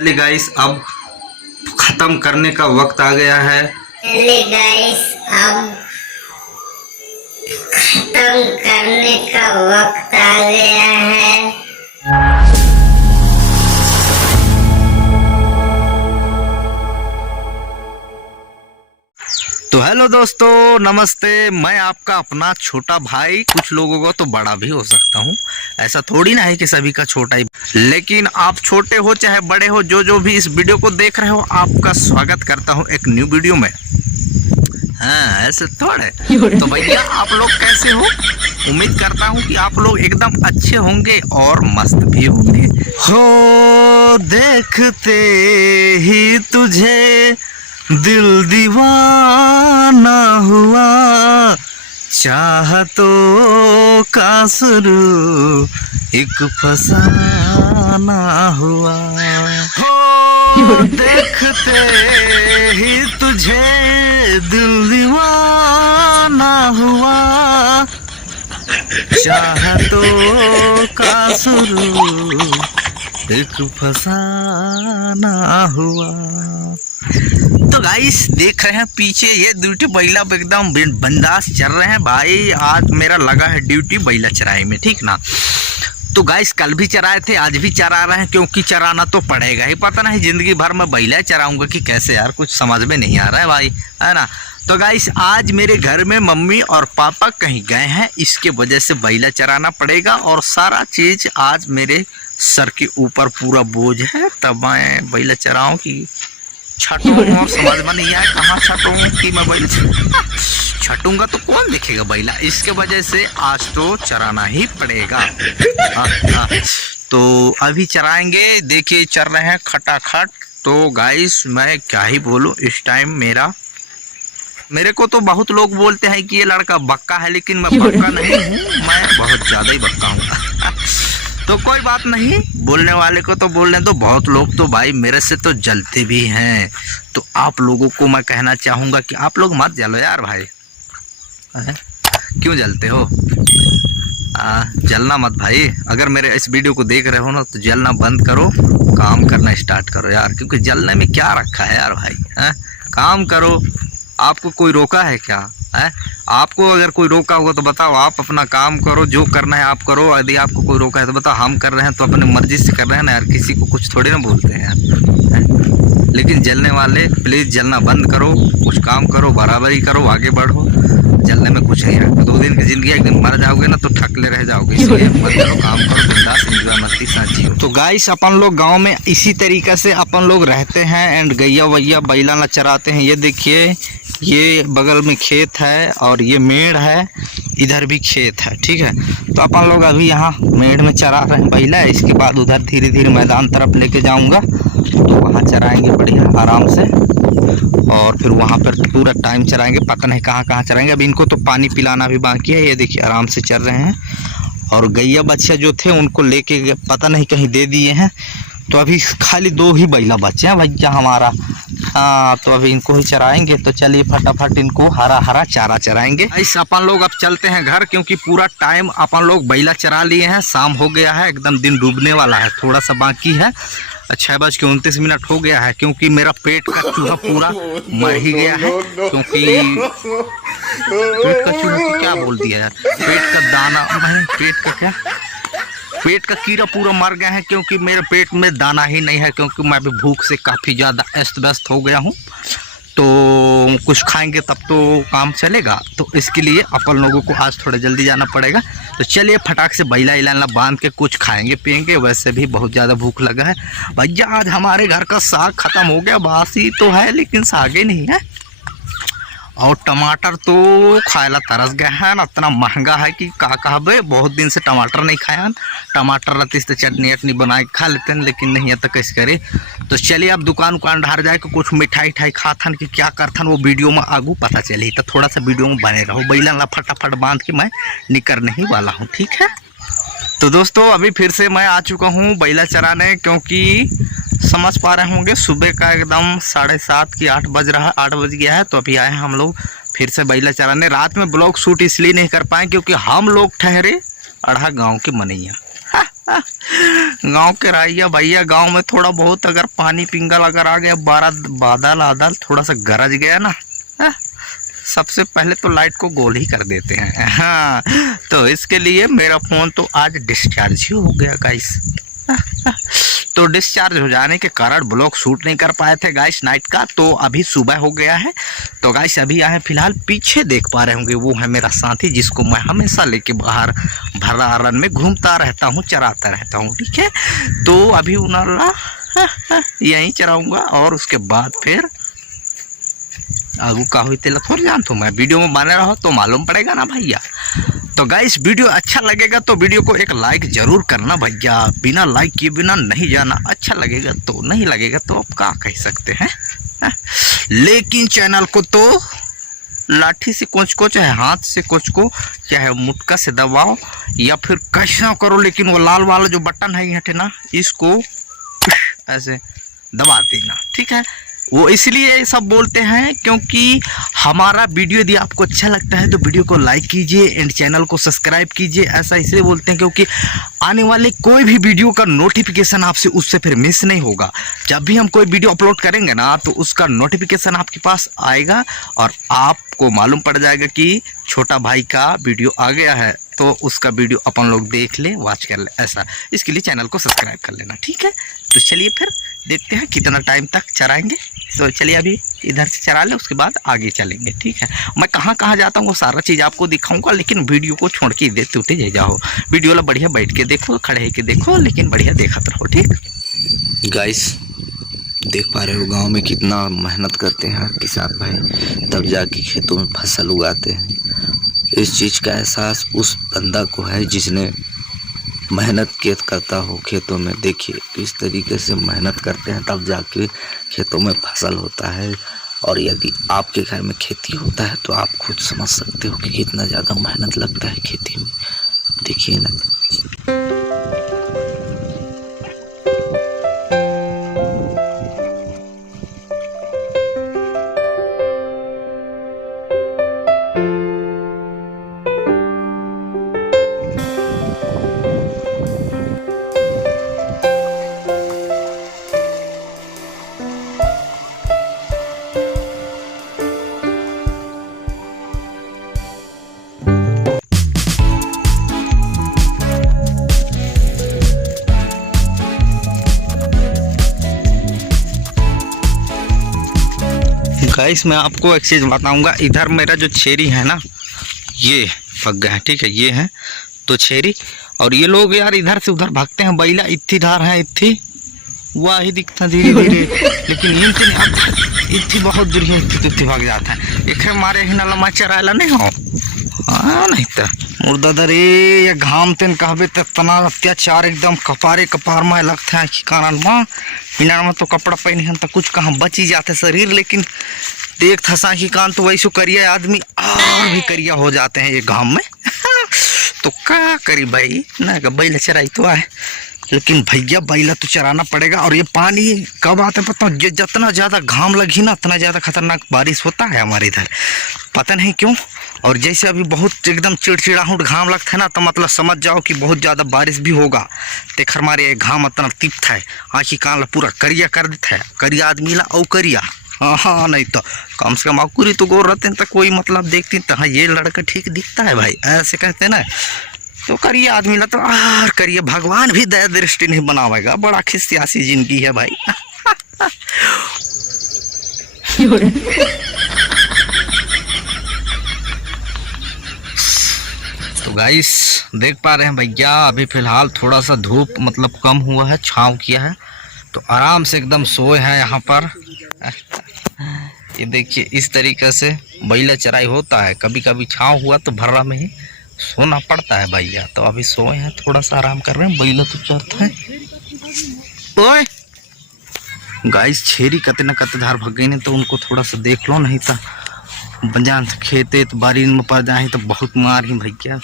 चलिए गाइस, अब खत्म करने का वक्त आ गया है। चलिए गाइस, अब खत्म करने का वक्त आ गया है। तो हेलो दोस्तों, नमस्ते। मैं आपका अपना छोटा भाई, कुछ लोगों का तो बड़ा भी हो सकता हूँ। ऐसा थोड़ी ना है कि सभी का छोटा ही, लेकिन आप छोटे हो चाहे बड़े हो, जो भी इस वीडियो को देख रहे हो, आपका स्वागत करता हूँ एक न्यू वीडियो में। हाँ, ऐसे थोड़े। तो भैया, आप लोग कैसे हो? उम्मीद करता हूँ कि आप लोग एकदम अच्छे होंगे और मस्त भी होंगे। हो देखते ही तुझे दिल दीवाना हुआ, चाहतों का शुरू एक फसाना हुआ। हो देखते ही तुझे दिल दीवाना हुआ, चाहतों का शुरू एक फसाना हुआ। तो गाइस, देख रहे हैं पीछे ये ड्यूटी बैला एकदम बिंदास चल रहे हैं भाई। आज मेरा लगा है ड्यूटी बैला चराई में, ठीक ना। तो गाइस, कल भी चराए थे, आज भी चरा रहे हैं, क्योंकि चराना तो पड़ेगा ही। पता नहीं जिंदगी भर में बैला चराऊंगा कि कैसे, यार कुछ समझ में नहीं आ रहा है भाई, है ना। तो गाइस, आज मेरे घर में मम्मी और पापा कहीं गए हैं, इसके वजह से बैला चराना पड़ेगा और सारा चीज आज मेरे सर के ऊपर पूरा बोझ है। तब मैं बैला चराऊं कि छटूं, और समझ में नहीं आया कहाँ छटूं कि मैं बैला छटूंगा तो कौन देखेगा बैला। इसके वजह से आज तो चराना ही पड़ेगा। तो अभी चराएंगे। देखिए चल रहे हैं खटाखट। तो गाइस, मैं क्या ही बोलूं, इस टाइम मेरे को तो बहुत लोग बोलते हैं कि ये लड़का बक्का है, लेकिन मैं बक्का नहीं हूँ, मैं बहुत ज्यादा ही बक्का हूँ। तो कोई बात नहीं, बोलने वाले को तो बोलने दो। बहुत लोग तो भाई मेरे से तो जलते भी हैं। तो आप लोगों को मैं कहना चाहूँगा कि आप लोग मत जलो यार भाई। क्यों जलते हो? जलना मत भाई। अगर मेरे इस वीडियो को देख रहे हो ना, तो जलना बंद करो, काम करना स्टार्ट करो यार। क्योंकि जलने में क्या रखा है यार भाई, है? काम करो। आपको कोई रोका है क्या? है? आपको अगर कोई रोका होगा तो बताओ। आप अपना काम करो, जो करना है आप करो। यदि आपको कोई रोका है तो बताओ। हम कर रहे हैं तो अपने मर्जी से कर रहे हैं ना यार, किसी को कुछ थोड़ी ना बोलते हैं यार। लेकिन जलने वाले, प्लीज़ जलना बंद करो, कुछ काम करो, बराबरी करो, आगे बढ़ो। जलने में कुछ नहीं रखता। 2 दिन की जिंदगी, एक दिन मर जाओगे ना तो ठकले रह जाओगे। इसलिए मत करो, काम करो, बिंदास एंजॉय मस्ती साथ जियो। तो गाइस, अपन लोग गाँव में इसी तरीके से अपन लोग रहते हैं एंड गैया वैया बैला ना चराते हैं। ये देखिए, ये बगल में खेत है और ये मेड़ है, इधर भी खेत है, ठीक है। तो अपन लोग अभी यहाँ मेड़ में चरा रहे हैं बैला। इसके बाद उधर धीरे धीरे मैदान तरफ लेके जाऊंगा, तो वहाँ चराएंगे बढ़िया आराम से। और फिर वहाँ पर पूरा टाइम चराएंगे, पता नहीं कहाँ कहाँ चराएंगे। अभी इनको तो पानी पिलाना भी बाकी है। ये देखिए आराम से चल रहे हैं। और गैया बच्चा जो थे उनको लेके पता नहीं कहीं दे दिए हैं। तो अभी खाली 2 ही बैला बच्चे हैं भैया हमारा। हाँ, तो अभी इनको ही चराएंगे। तो चलिए फटाफट इनको हरा हरा चारा चराएंगे। ऐसे अपन लोग अब चलते हैं घर, क्योंकि पूरा टाइम अपन लोग बैला चरा लिए हैं। शाम हो गया है, एकदम दिन डूबने वाला है, थोड़ा सा बाकी है। 6:29 हो गया है, क्योंकि मेरा पेट का चूहा पूरा मर ही गया है। क्योंकि पेट का चूहा को क्या बोल दिया यार, पेट का दाना नहीं, पेट का कीड़ा पूरा मर गया है। क्योंकि मेरे पेट में दाना ही नहीं है, क्योंकि मैं भी भूख से काफ़ी ज़्यादा अस्त व्यस्त हो गया हूँ। तो कुछ खाएंगे तब तो काम चलेगा। तो इसके लिए अपन लोगों को आज थोड़ा जल्दी जाना पड़ेगा। तो चलिए फटाक से बैला इलाना बांध के कुछ खाएंगे पियेंगे। वैसे भी बहुत ज़्यादा भूख लगा है भैया। आज हमारे घर का साग ख़त्म हो गया। बासी तो है लेकिन सागे नहीं है। और टमाटर तो खाएला तरस गया है ना, इतना महंगा है कि का कहबे। बहुत दिन से टमाटर नहीं खाया। टमाटर रहती तो चटनी वटनी बना के खा लेते हैं, लेकिन नहीं है तो कैसे करे। तो चलिए अब दुकान ढार जाए कि कुछ मिठाई ठाई खाथन कि क्या करथन, वो वीडियो में आगू पता चले। तो थोड़ा सा वीडियो में बने रहो। बैला ला फटाफट बांध के मैं निकलने ही वाला हूँ, ठीक है। तो दोस्तों, अभी फिर से मैं आ चुका हूँ बैला चराने, क्योंकि समझ पा रहे होंगे सुबह का एकदम 7:30 की 8 बज रहा है, 8 बज गया है। तो अभी आए हैं हम लोग फिर से बैला चराने। रात में ब्लॉग शूट इसलिए नहीं कर पाए क्योंकि हम लोग ठहरे अढ़ा गांव के मनैया। गांव के रहिया भैया, गांव में थोड़ा बहुत अगर पानी पिंगल अगर आ गया, बादल आदल थोड़ा सा गरज गया ना, सबसे पहले तो लाइट को गोल ही कर देते हैं। हाँ, तो इसके लिए मेरा फ़ोन तो आज डिस्चार्ज ही हो गया गाइस। तो डिस्चार्ज हो जाने के कारण ब्लॉग शूट नहीं कर पाए थे गाइस नाइट का। तो अभी सुबह हो गया है। तो गाइस अभी आए फिलहाल, पीछे देख पा रहे होंगे वो है मेरा साथी, जिसको मैं हमेशा लेके बाहर भरा रन में घूमता रहता हूँ, चराता रहता हूँ। ठीक है, तो अभी उनाला यहीं चराऊँगा और उसके बाद फिर आगू का हुई तेल थोड़ी जान। तो मैं वीडियो में बने रहो तो मालूम पड़ेगा ना भैया। तो गाइस वीडियो अच्छा लगेगा तो वीडियो को एक लाइक जरूर करना भैया, बिना लाइक किए बिना नहीं जाना। अच्छा लगेगा तो, नहीं लगेगा तो आप क्या कह सकते हैं। लेकिन चैनल को तो लाठी से कोच को, चाहे हाथ से कोच को, चाहे मुटका से दबाओ या फिर कैसा करो, लेकिन वो लाल वाला जो बटन है हटे ना, इसको ऐसे दबा देना। ठीक है, वो इसलिए सब बोलते हैं क्योंकि हमारा वीडियो यदि आपको अच्छा लगता है तो वीडियो को लाइक कीजिए एंड चैनल को सब्सक्राइब कीजिए। ऐसा इसलिए बोलते हैं क्योंकि आने वाले कोई भी वीडियो का नोटिफिकेशन आपसे उससे फिर मिस नहीं होगा। जब भी हम कोई वीडियो अपलोड करेंगे ना तो उसका नोटिफिकेशन आपके पास आएगा और आपको मालूम पड़ जाएगा कि छोटा भाई का वीडियो आ गया है, तो उसका वीडियो अपन लोग देख ले, वॉच कर ले। ऐसा इसके लिए चैनल को सब्सक्राइब कर लेना। ठीक है, तो चलिए फिर देखते हैं कितना टाइम तक चराएंगे। तो चलिए अभी इधर से चरा ले, उसके बाद आगे चलेंगे। ठीक है, मैं कहाँ कहाँ जाता हूँ वो सारा चीज़ आपको दिखाऊंगा, लेकिन वीडियो को छोड़ के इधर टूटे जा जाओ। वीडियो ला बढ़िया बैठ के देखो, खड़े होके देखो, लेकिन बढ़िया देखा रहो। ठीक गाइस, देख पा रहे हो गांव में कितना मेहनत करते हैं किसान भाई, तब जाके खेतों में फसल उगाते हैं। इस चीज़ का एहसास उस बंदा को है जिसने मेहनत करता हो खेतों में। देखिए किस तरीके से मेहनत करते हैं, तब जाके खेतों में फसल होता है। और यदि आपके घर में खेती होता है तो आप खुद समझ सकते हो कि कितना ज़्यादा मेहनत लगता है खेती में। देखिए ना, गाइस मैं आपको एक चीज़ बताऊंगा। इधर मेरा जो छेरी है ना, ये पक गए हैं। ठीक है, ये है तो छेरी, और ये लोग यार इधर से उधर भागते हैं। बैला इत्थी धार है, इत्थी वह ही दिखता धीरे धीरे, लेकिन इत्थी बहुत दूर ही इत्थी भाग जाता है। एक मारे ही ना लम्बा चराला नहीं हो। हाँ नहीं तो मुर्दा दरे ये घाम तेन कहबे तो तना अत्याचार एकदम कपारे कपार में लगता है कि कारण माँ बिना में तो कपड़ा पहने हम तो कुछ कहाँ बची जाते शरीर, लेकिन देख थसा की कान तो वैसे करिया आदमी और भी करिया हो जाते हैं ये घाम में। तो क्या करी भाई ना, बैल चराई तो आए, लेकिन भैया बैला तो चराना पड़ेगा। और ये पानी कब आता है पता, जितना ज़्यादा घाम लगी ना उतना ज़्यादा खतरनाक बारिश होता है हमारे इधर, पता नहीं क्यों। और जैसे अभी बहुत एकदम चिड़चिड़ाहट घाम लगता है ना, तो मतलब समझ जाओ कि बहुत ज़्यादा बारिश भी होगा। देखर मारे घाम इतना तीव्र है, आँखी कान ला पूरा करिया कर देता है। करिया आदमी ला और करिया, हाँ नहीं तो कम से कम अकुरी तो गोर रहते हैं तो कोई मतलब देखते तो हाँ ये लड़का ठीक दिखता है भाई, ऐसे कहते हैं ना। तो करिए आदमी ला तो आर करिए, भगवान भी दया दृष्टि नहीं बनावेगा। बड़ा खिसियासी जिंदगी है भाई। तो गाइस देख पा रहे हैं भैया, अभी फिलहाल थोड़ा सा धूप मतलब कम हुआ है, छाँव किया है, तो आराम से एकदम सोए हैं यहाँ पर। ये देखिए इस तरीके से बैला चराई होता है। कभी कभी छाँव हुआ तो भर्रा में ही सोना पड़ता है भैया। तो अभी सोए हैं, थोड़ा सा आराम कर रहे हैं, बैला तो चरता है। ओए गाइस छेरी कते न कते धार भग गई ने, तो उनको थोड़ा सा देख लो, नहीं तो बंजान खेते तो बारी में पड़ जाए तो बहुत मार ही भैया।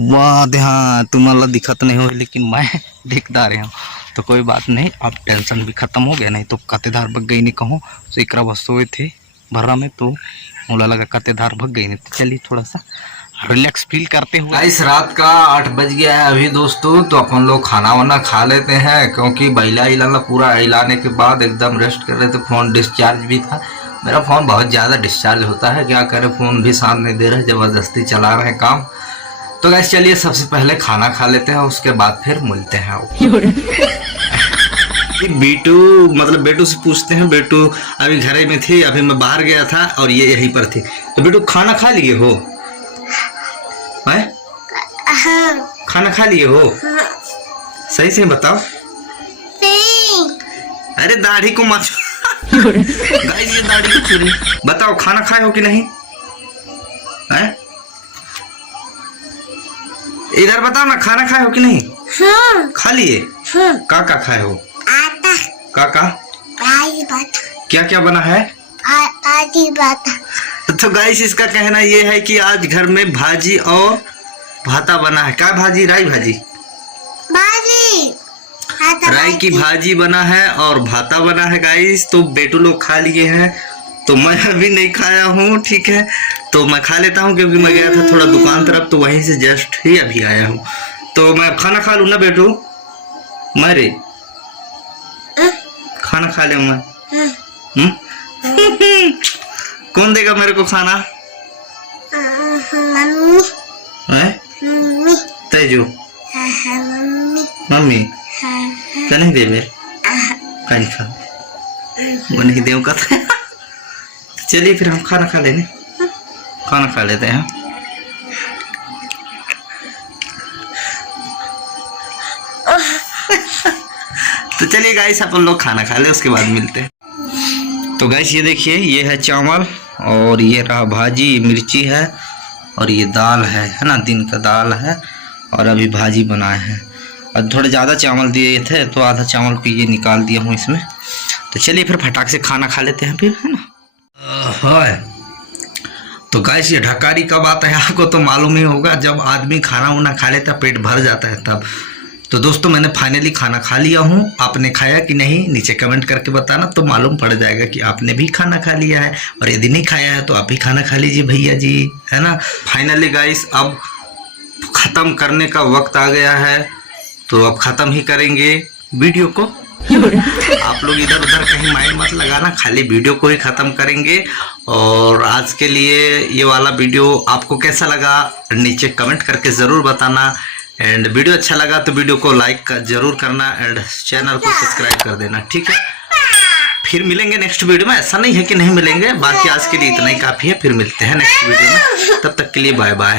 वाह ध्यान तुम्हारा दिखत नहीं हो, लेकिन मैं दिखता रहा हूँ। तो कोई बात नहीं, अब टेंशन भी खत्म हो गया। नहीं तो कतेदार बग गई नहीं कहूँ तो एक बस सोए थे भर्रा में, तो मोला लगा कतेदार भग गई नहीं, तो चलिए थोड़ा सा रिलैक्स फील करते हुए। इस रात का 8 बज गया है अभी दोस्तों, तो अपन लोग खाना वाना खा लेते हैं, क्योंकि बैला इलाना पूरा हिलाने के बाद एकदम रेस्ट कर रहे थे। फ़ोन डिस्चार्ज भी था, मेरा फ़ोन बहुत ज़्यादा डिस्चार्ज होता है, क्या करें, फ़ोन भी साथ नहीं दे रहे, ज़बरदस्ती चला रहे हैं काम। तो गैस चलिए सबसे पहले खाना खा लेते हैं, उसके बाद फिर मिलते हैं। बेटू मतलब बेटू से पूछते हैं, बेटू अभी घर में थी, अभी मैं बाहर गया था और ये यहीं पर थी। तो बेटू खाना खा लिए हो? है? खाना खा लिए हो? सही से बताओ। अरे दाढ़ी को मत गाइस, ये दाढ़ी को चुरी। बताओ खाना खाए हो कि नहीं? है? इधर बताओ ना, खाना खाए हो कि नहीं? खा लिए? का खाए हो? काका क्या क्या बना है? तो गाइस इसका कहना ये है कि आज घर में भाजी और भाता बना है। क्या भाजी? राई भाजी, राई की भाजी बना है और भाता बना है गाइस। तो बेटू लोग खा लिए हैं, तो मैं अभी नहीं खाया हूँ, ठीक है, तो मैं खा लेता हूँ, क्योंकि मैं गया था थोड़ा दुकान तरफ, तो वहीं से जस्ट ही अभी आया हूँ। तो मैं खाना खा लूँ ना बेटू? मेरे खाना खा ले मैं। कौन देगा मेरे को खाना? मम्मी। तेजू मम्मी क्या नहीं देवे? कहीं खा वो नहीं दे का। चलिए फिर हम खाना खा लेने, खाना खा लेते हैं। तो चलिए गाइस अपन लोग खाना खा ले, उसके बाद मिलते हैं। तो गाइस ये देखिए, ये है चावल और ये रहा भाजी, मिर्ची है और ये दाल है ना, दिन का दाल है और अभी भाजी बनाए हैं। और थोड़े ज़्यादा चावल दिए थे, तो आधा चावल को ये निकाल दिया हूँ इसमें। तो चलिए फिर फटाक से खाना खा लेते हैं फिर, है ना। तो गाइस ये ढकारी कब आता है आपको तो मालूम ही होगा, जब आदमी खाना वाना खा लेता, पेट भर जाता है तब। तो दोस्तों मैंने फाइनली खाना खा लिया हूँ, आपने खाया कि नहीं नीचे कमेंट करके बताना, तो मालूम पड़ जाएगा कि आपने भी खाना खा लिया है, और यदि नहीं खाया है तो आप भी खाना खा लीजिए भैया जी, है ना। फाइनली गाइस अब ख़त्म करने का वक्त आ गया है, तो अब ख़त्म ही करेंगे वीडियो को। आप लोग इधर उधर कहीं माइंड मत लगाना, खाली वीडियो को ही ख़त्म करेंगे। और आज के लिए ये वाला वीडियो आपको कैसा लगा नीचे कमेंट करके ज़रूर बताना। एंड वीडियो अच्छा लगा तो वीडियो को लाइक जरूर करना एंड चैनल को सब्सक्राइब कर देना, ठीक है। फिर मिलेंगे नेक्स्ट वीडियो में, ऐसा नहीं है कि नहीं मिलेंगे, बाकी आज के लिए इतना ही काफ़ी है। फिर मिलते हैं नेक्स्ट वीडियो में, तब तक के लिए बाय बाय।